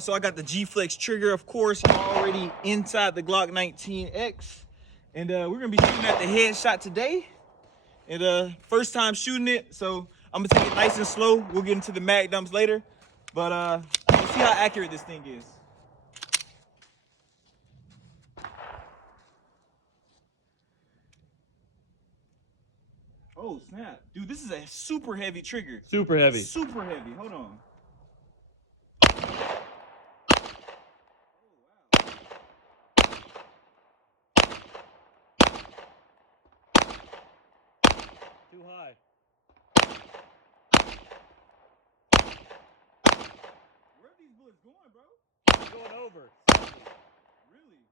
So I got the G-flex trigger, of course, already inside the Glock 19X. And we're gonna be shooting at the headshot today. And first time shooting it, so I'm gonna take it nice and slow. We'll get into the mag dumps later. But let's see how accurate this thing is. Oh snap. Dude, this is a super heavy trigger. Super heavy. Super heavy. Hold on. Too high. Where are these bullets going, bro? Going over. Really?